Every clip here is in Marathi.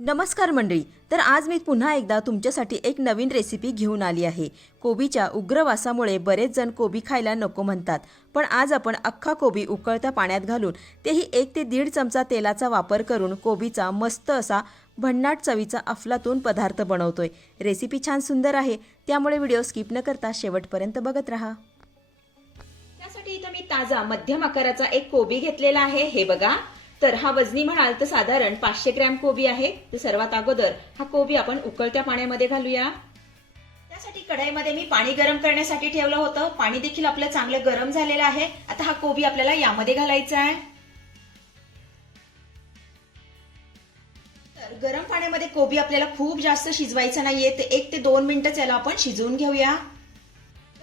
नमस्कार मंडळी तर आज मी पुन्हा एकदा तुमच्यासाठी एक नवीन रेसिपी घेऊन आली आहे. कोबीच्या उग्रवासामुळे बरेच जण कोबी खायला नको म्हणतात पण आज आपण अख्खा कोबी उकळत्या पाण्यात घालून तेही एक ते दीड चमचा तेलाचा वापर करून कोबीचा मस्त असा भन्नाट चवीचा अफलातून पदार्थ बनवतोय. रेसिपी छान सुंदर आहे त्यामुळे व्हिडिओ स्किप न करता शेवटपर्यंत बघत राहा. त्यासाठी इथं मी ताजा मध्यम आकाराचा एक कोबी घेतलेला आहे. हे बघा. तर हा वजनी म्हणाल तर साधारण पाचशे ग्रॅम कोबी आहे. तर सर्वात अगोदर हा कोबी आपण उकळत्या पाण्यामध्ये घालूया. त्यासाठी कढईमध्ये मी पाणी गरम करण्यासाठी ठेवलं होतं. पाणी देखील आपलं चांगलं गरम झालेलं आहे. आता हा कोबी आपल्याला यामध्ये घालायचा आहे. तर गरम पाण्यामध्ये कोबी आपल्याला खूप जास्त शिजवायचा नाहीये. तर एक ते दोन मिनिटं याला आपण शिजवून घेऊया.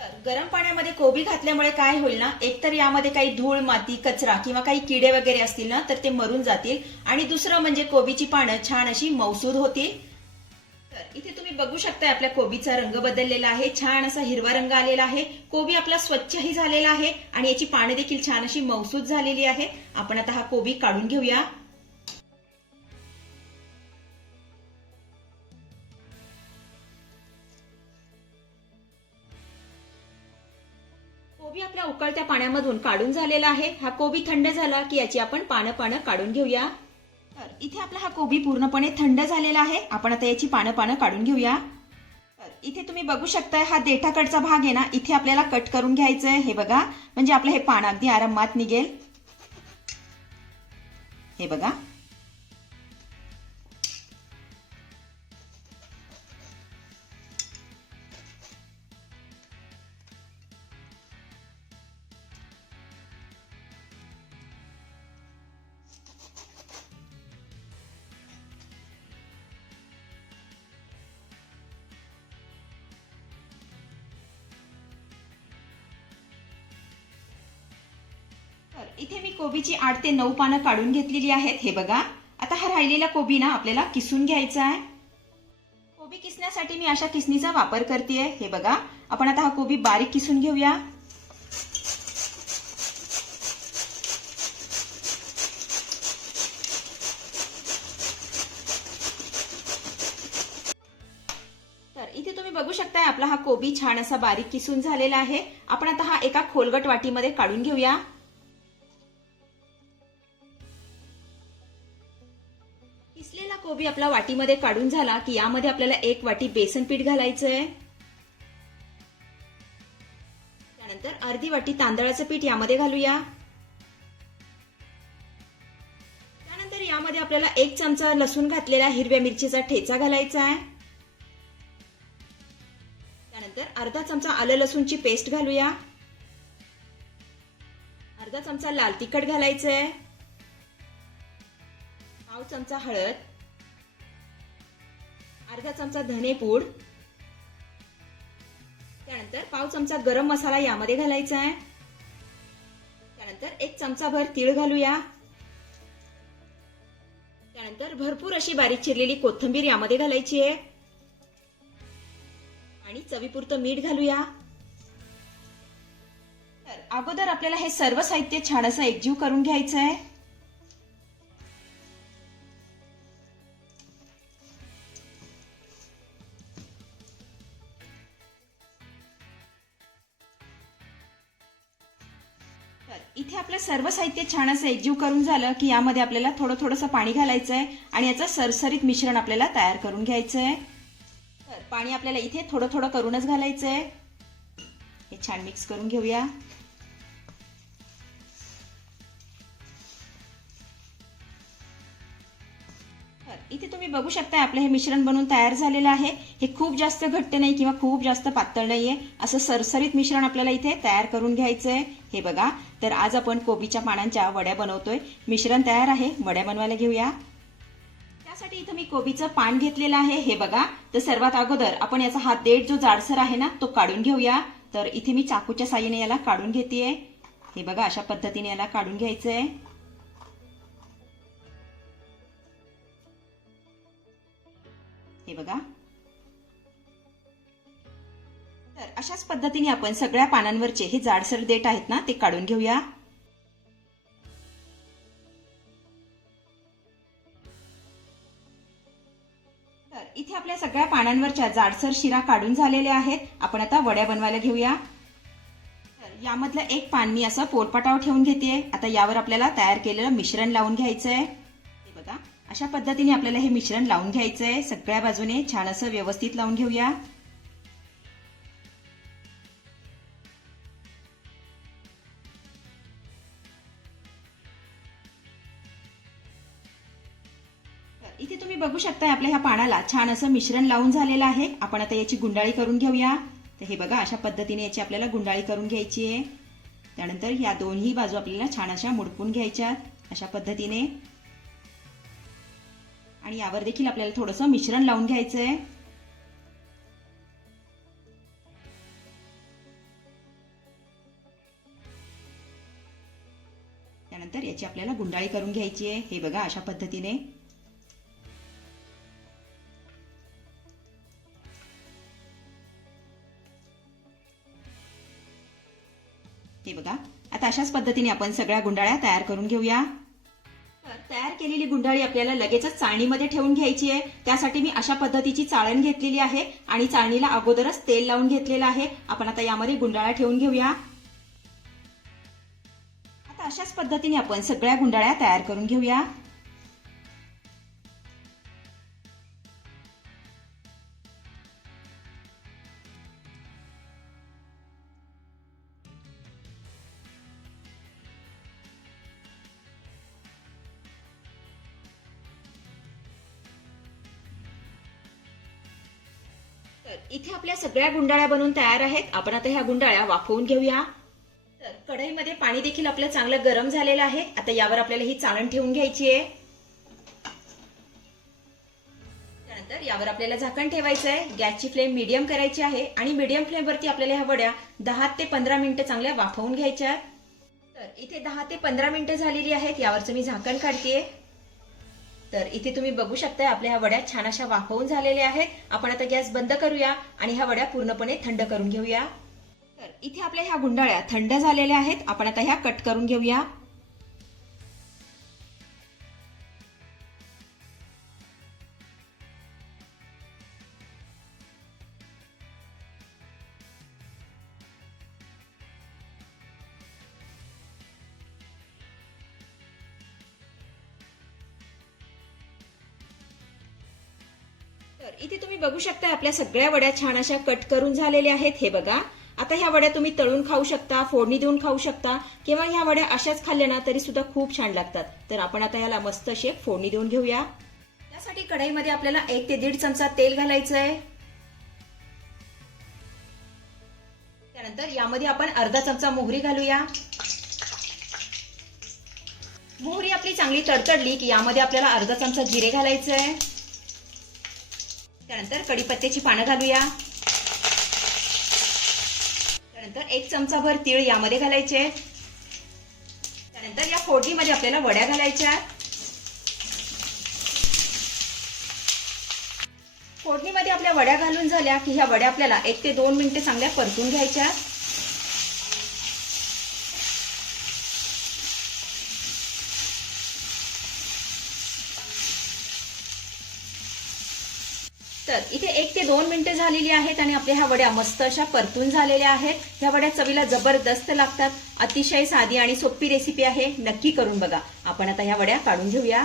गरम पाण्यामध्ये कोबी घातल्यामुळे काय होईल ना एकतर यामध्ये काही धूळ माती कचरा किंवा काही किडे वगैरे असतील ना तर ते मरून जातील. आणि दुसरं म्हणजे कोबीची पानं छान अशी मौसूद होतील. तर इथे तुम्ही बघू शकताय आपल्या कोबीचा रंग बदललेला आहे छान असा हिरवा रंग आलेला आहे. कोबी आपला स्वच्छही झालेला आहे आणि याची पाने देखील छान अशी मौसूद झालेली आहे. आपण आता हा कोबी काढून घेऊया. कोबी आपल्या उकळत्या पाण्यामधून काढून झालेला आहे. हा कोबी थंड झाला की याची आपण पानं पानं काढून घेऊया. तर इथे आपला हा कोबी पूर्णपणे थंड झालेला आहे. आपण आता याची पानं पानं काढून घेऊया. तर इथे तुम्ही बघू शकताय हा देठाकडचा भाग आहे ना इथे आपल्याला कट करून घ्यायचं आहे हे बघा म्हणजे आपलं हे पान अगदी आरामात निघेल. हे बघा. इथे मी कोबीची आठ ते नऊ पानं काढून घेतलेली आहेत. हे बघा. आता हा राहिलेला कोबी ना आपल्याला किसून घ्यायचा आहे. कोबी किसण्यासाठी मी अशा किसणीचा वापर करते हे बघा. आपण आता हा कोबी बारीक किसून घेऊया. तर इथे तुम्ही बघू शकताय आपला हा कोबी छान असा बारीक किसून झालेला आहे. आपण आता हा एका खोलगट वाटीमध्ये काढून घेऊया. कोबी आपला वाटीमध्ये काढून झाला की यामध्ये आपल्याला एक वाटी बेसन पीठ घालायचं आहे त्यानंतर अर्धी वाटी तांदळाचं पीठ यामध्ये घालूया. त्यानंतर यामध्ये आपल्याला एक चमचा लसूण घातलेला हिरव्या मिरचीचा ठेचा घालायचा आहे त्यानंतर अर्धा चमचा आलं लसूणची पेस्ट घालूया. अर्धा चमचा लाल तिखट घालायचं आहे पाव चमचा हळद. अर्धा चमचा धनेपूड त्यानंतर पाव चमचा गरम मसाला यामध्ये घालायचा आहे. त्यानंतर एक चमचा भर तीळ घालूया. त्यानंतर भरपूर अशी बारीक चिरलेली कोथिंबीर यामध्ये घालायची आहे. आणि चवीपुरतं मीठ घालूया. तर अगोदर आपल्याला हे सर्व साहित्य छान असं एकजीव करून घ्यायचं आहे. इथे आपलं सर्व साहित्य छान असं एकजीव करून झालं की यामध्ये आपल्याला थोडं थोडंसं पाणी घालायचं आहे आणि याचं सरसरीत मिश्रण आपल्याला तयार करून घ्यायचं आहे तर पाणी आपल्याला इथे थोडं थोडं करूनच घालायचं आहे हे छान मिक्स करून घेऊया. तुम्ही बघू शकता आपलं हे मिश्रण बनवून तयार झालेलं आहे. हे खूप जास्त घट्ट नाही किंवा खूप जास्त पातळ नाहीये. असं सरसरीत मिश्रण आपल्याला इथे तयार करून घ्यायचंय. हे बघा तर आज आपण कोबीच्या पानांच्या वड्या बनवतोय. मिश्रण तयार आहे वड्या बनवायला घेऊया. त्यासाठी इथं मी कोबीचं पान घेतलेलं आहे. हे बघा तर सर्वात अगोदर आपण याचा हा देठ जो जाडसर आहे ना तो काढून घेऊया. तर इथे मी चाकूच्या साह्याने याला काढून घेतेय. हे बघा अशा पद्धतीने याला काढून घ्यायचंय. हे बघा. तर अशाच पद्धतीने आपण सगळ्या पानांवरचे हे जाडसर देठ आहेत ना ते काढून घेऊया. इथे आपल्या सगळ्या पानांवरच्या जाडसर शिरा काढून झालेल्या आहेत. आपण आता वड्या बनवायला घेऊया. तर यामधलं एक पान मी असं पोरपटाव ठेवून घेते आता यावर आपल्याला तयार केलेलं मिश्रण लावून घ्यायचं आहे अशा पद्धतीने आपल्याला हे मिश्रण लावून घ्यायचं आहे सगळ्या बाजूने छान असं व्यवस्थित लावून घेऊया. इथे तुम्ही बघू शकता आपल्या ह्या पानाला छान असं मिश्रण लावून झालेलं आहे. आपण आता याची गुंडाळी करून घेऊया. तर हे बघा अशा पद्धतीने याची आपल्याला गुंडाळी करून घ्यायची आहे. त्यानंतर या दोन्ही बाजू आपल्याला छान अशा मुडपून घ्यायच्या अशा पद्धतीने आणि यावर देखील आपल्याला थोडंसं मिश्रण लावून घ्यायचं आहे त्यानंतर याची आपल्याला गुंडाळी करून घ्यायची आहे. हे बघा अशा पद्धतीने. हे बघा. आता अशाच पद्धतीने आपण सगळ्या गुंडाळ्या तयार करून घेऊया. तयार केलेली गुंडाळी आपल्याला लगेचच चाळणीमध्ये ठेवून घ्यायची आहे. त्यासाठी मी अशा पद्धतीची चाळण घेतलेली आहे आणि चाळणीला अगोदरच तेल लावून घेतलेलं आहे. आपण आता यामध्ये गुंडाळ्या ठेवून घेऊया. आता अशाच पद्धतीने आपण सगळ्या गुंडाळ्या तयार करून घेऊया. तर इथे आपल्या सगळ्या गुंडाळ्या बनवून तयार आहेत. आपण आता ह्या गुंडाळ्या वाफवून घेऊया. तर कढईमध्ये पाणी देखील आपलं चांगलं गरम झालेलं आहे. आता यावर आपल्याला ही चाळण ठेवून घ्यायची आहे. त्यानंतर यावर आपल्याला झाकण ठेवायचं आहे. गॅसची फ्लेम मीडियम करायची आहे आणि मीडियम फ्लेमवरती आपल्याला ह्या वड्या दहा ते पंधरा मिनिटं चांगल्या वाफवून घ्यायच्या आहेत. तर इथे दहा ते पंधरा मिनिटं झालेली आहेत. यावरचं मी झाकण काढतेय. तर इथे तुम्ही बघू शकताय आपल्या ह्या वड्या छान अशा वाफवून झालेल्या आहेत. आपण आता गॅस बंद करूया आणि ह्या वड्या पूर्णपणे थंड करून घेऊया. तर इथे आपल्या ह्या गुंडाळ्या थंड झालेल्या आहेत. आपण आता ह्या कट करून घेऊया. तर इथे तुम्ही बघू शकता आपल्या सगळ्या वड्या छान अशा कट करून झालेल्या आहेत. हे बघा. आता ह्या वड्या तुम्ही तळून खाऊ शकता फोडणी देऊन खाऊ शकता किंवा ह्या वड्या अशाच खाल्ल्या ना तरी सुद्धा खूप छान लागतात. तर आपण आता याला मस्त अशी फोडणी देऊन घेऊया. त्यासाठी कढईमध्ये आपल्याला एक ते दीड चमचा तेल घालायचं आहे त्यानंतर यामध्ये आपण अर्धा चमचा मोहरी घालूया. मोहरी आपली चांगली तडतडली की यामध्ये आपल्याला अर्धा चमचा जिरे घालायचं आहे त्यानंतर कढीपत्त्याची पानं घालूया. त्यानंतर एक चमचा भर तीळ यामध्ये घालायचे. त्यानंतर या फोडणीमध्ये आपल्याला वड्या घालायच्या. फोडणीमध्ये आपल्या वड्या घालून झाल्या की ह्या वड्या आपल्याला एक ते दोन मिनिटे चांगल्या परतून घ्यायच्या. तर इथे एक ते दोन मिनिटं झालेली आहेत आणि आपल्या ह्या वड्या मस्त अशा परतून झालेल्या आहेत. ह्या वड्या चवीला जबरदस्त लागतात. अतिशय साधी आणि सोपी रेसिपी आहे. नक्की करून बघा. आपण आता ह्या वड्या काढून घेऊया.